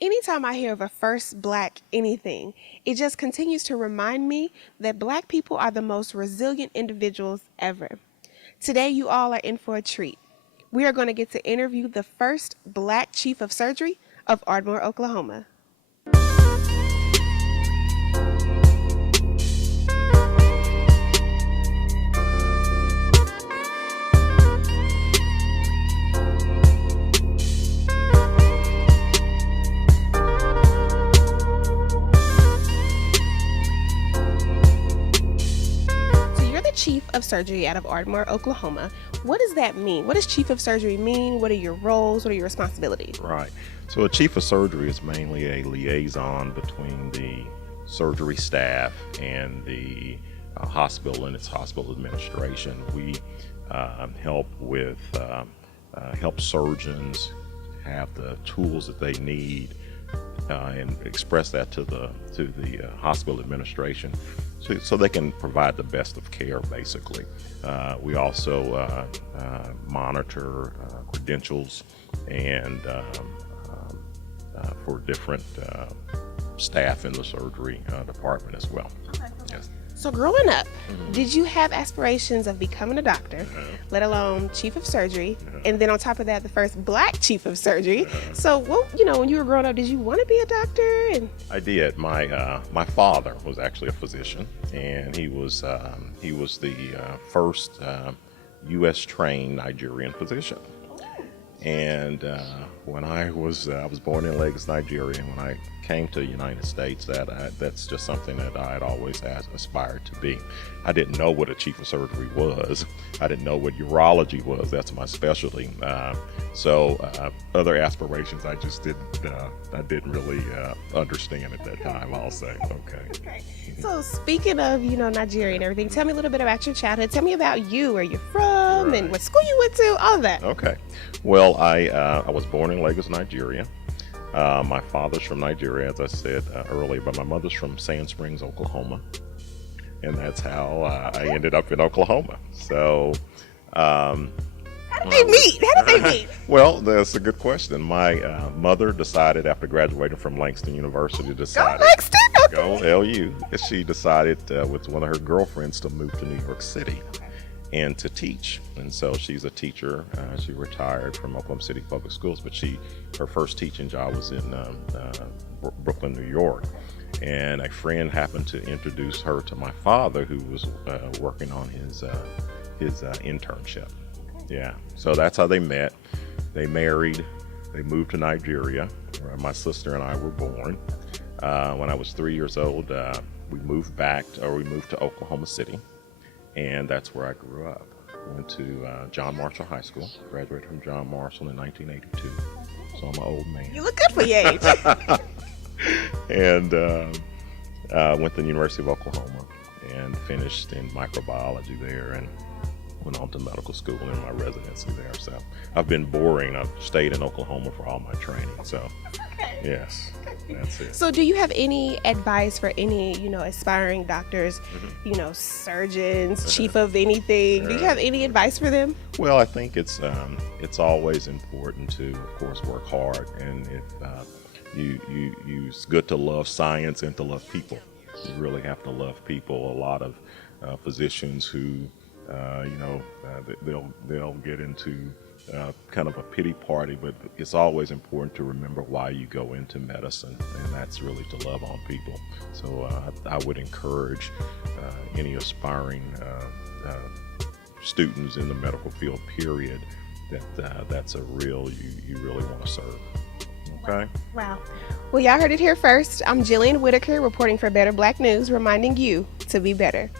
Anytime I hear of a first Black anything, it just continues to remind me that Black people are the most resilient individuals ever. Today, you all are in for a treat. We are going to get to interview the first Black chief of surgery of Ardmore, Oklahoma. So, you're the chief of surgery out of Ardmore, Oklahoma. What does that mean? What does chief of surgery mean? What are your roles? What are your responsibilities? Right. So a chief of surgery is mainly a liaison between the surgery staff and the hospital and its hospital administration. We help surgeons have the tools that they need and express that to the hospital administration, so they can provide the best of care. Basically, we also monitor credentials and for different staff in the surgery department as well. Yes. So, growing up, did you have aspirations of becoming a doctor, let alone chief of surgery, and then on top of that, the first Black chief of surgery? So, when you were growing up, did you want to be a doctor? And I did. My father was actually a physician, and he was the first U.S. trained Nigerian physician. And when I was born in Lagos, Nigeria, and when I came to the United States, that's just something that I had always aspired to be. I didn't know what a chief of surgery was. I didn't know what urology was. That's my specialty. So other aspirations I just didn't really understand at that time, I'll say. Okay. So, speaking of, Nigeria and everything, tell me a little bit about your childhood. Tell me about you, where you're from, and what school you went to, all of that. Okay. Well, I was born in Lagos, Nigeria. My father's from Nigeria, as I said earlier, but my mother's from Sand Springs, Oklahoma. And that's how I ended up in Oklahoma. So, How did they meet? well, that's a good question. My mother decided after graduating from Langston University, Go Langston! go LU. She decided with one of her girlfriends to move to New York City and to teach. And so she's a teacher. She retired from Oklahoma City Public Schools, but her first teaching job was in Brooklyn, New York. And a friend happened to introduce her to my father, who was working on his internship. Yeah, so that's how they met. They married. They moved to Nigeria, where my sister and I were born. When I was 3 years old, we moved to Oklahoma City, and that's where I grew up. Went to John Marshall High School, graduated from John Marshall in 1982, so I'm an old man. You look good for your age. And went to the University of Oklahoma and finished in microbiology there, and went on to medical school in my residency there. So I've been boring. I've stayed in Oklahoma for all my training. So yes, that's it. So, do you have any advice for any, aspiring doctors, surgeons, chief of anything? Do you have any advice for them? Well, I think it's always important to, of course, work hard, and it's good to love science and to love people. You really have to love people. A lot of physicians who they'll get into kind of a pity party, but it's always important to remember why you go into medicine, and that's really to love on people. So I would encourage any aspiring students in the medical field, period, that's a real, you really want to serve. Okay. Wow. Well, y'all heard it here first. I'm Jillian Whitaker, reporting for Better Black News, reminding you to be better.